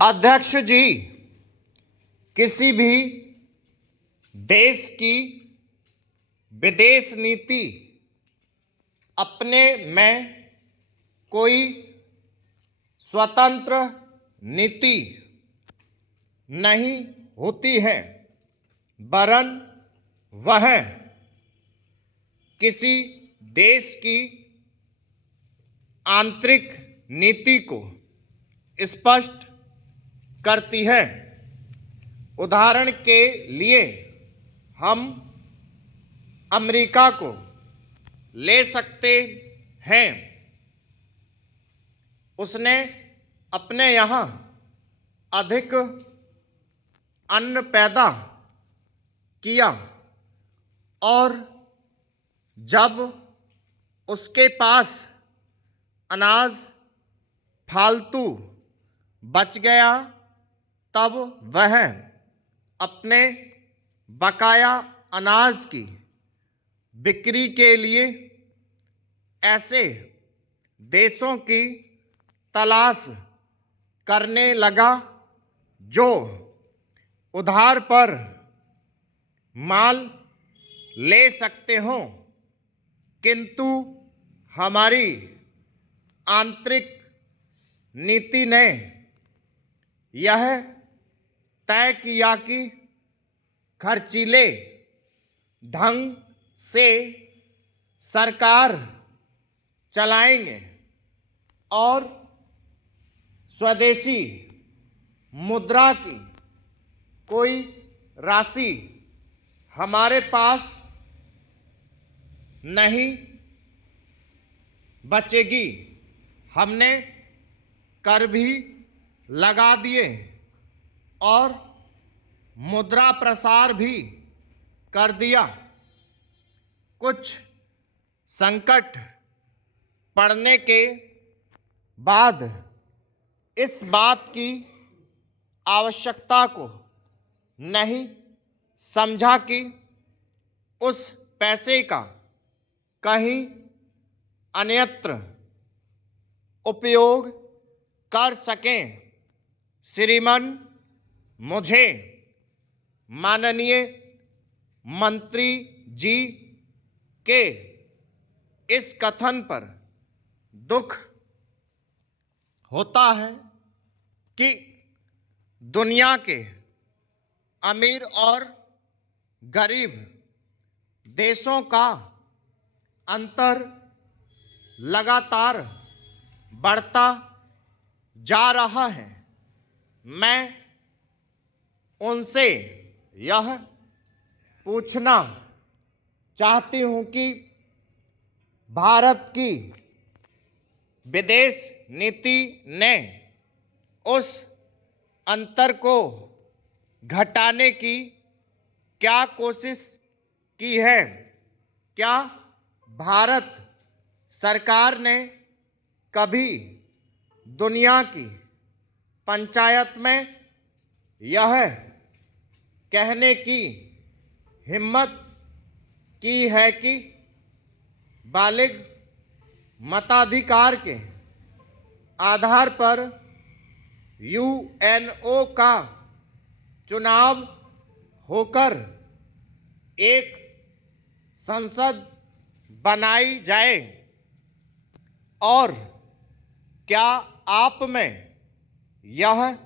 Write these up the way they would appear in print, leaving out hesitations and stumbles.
अध्यक्ष जी, किसी भी देश की विदेश नीति अपने में कोई स्वतंत्र नीति नहीं होती है, वरन वह किसी देश की आंतरिक नीति को स्पष्ट करती है। उदाहरण के लिए हम अमेरिका को ले सकते हैं। उसने अपने यहाँ अधिक अन्न पैदा किया और जब उसके पास अनाज फालतू बच गया, तब वह अपने बकाया अनाज की बिक्री के लिए ऐसे देशों की तलाश करने लगा जो उधार पर माल ले सकते हों, किंतु हमारी आंतरिक नीति ने यह तय किया कि खर्चीले ढंग से सरकार चलाएंगे और स्वदेशी मुद्रा की कोई राशि हमारे पास नहीं बचेगी। हमने कर भी लगा दिए और मुद्रा प्रसार भी कर दिया। कुछ संकट पड़ने के बाद इस बात की आवश्यकता को नहीं समझा कि उस पैसे का कहीं अन्यत्र उपयोग कर सकें। श्रीमान, मुझे माननीय मंत्री जी के इस कथन पर दुख होता है कि दुनिया के अमीर और गरीब देशों का अंतर लगातार बढ़ता जा रहा है। मैं उनसे यह पूछना चाहती हूं कि भारत की विदेश नीति ने उस अंतर को घटाने की क्या कोशिश की है? क्या भारत सरकार ने कभी दुनिया की पंचायत में यह कहने की हिम्मत की है कि बालिग मताधिकार के आधार पर यूएनओ का चुनाव होकर एक संसद बनाई जाए? और क्या आप में यह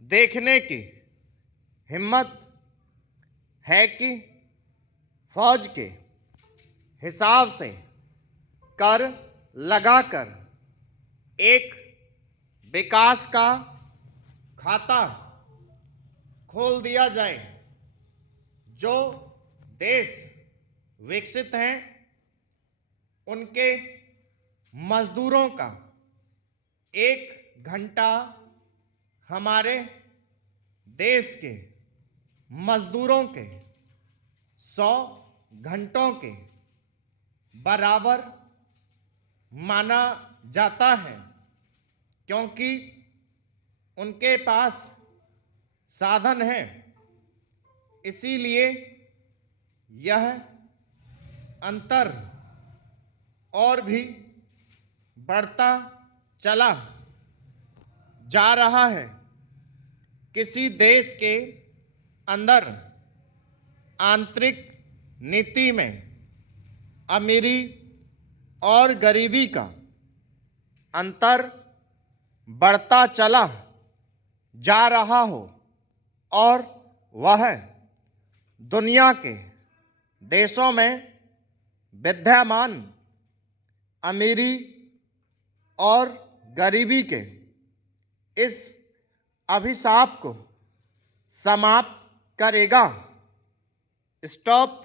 देखने की हिम्मत है कि फौज के हिसाब से कर लगाकर एक विकास का खाता खोल दिया जाए? जो देश विकसित हैं उनके मजदूरों का 1 घंटा हमारे देश के मजदूरों के 100 घंटों के बराबर माना जाता है, क्योंकि उनके पास साधन है। इसीलिए यह अंतर और भी बढ़ता चला जा रहा है। किसी देश के अंदर आंतरिक नीति में अमीरी और गरीबी का अंतर बढ़ता चला जा रहा हो और वह दुनिया के देशों में विद्यमान अमीरी और गरीबी के इस अभिशाप को समाप्त करेगा। स्टॉप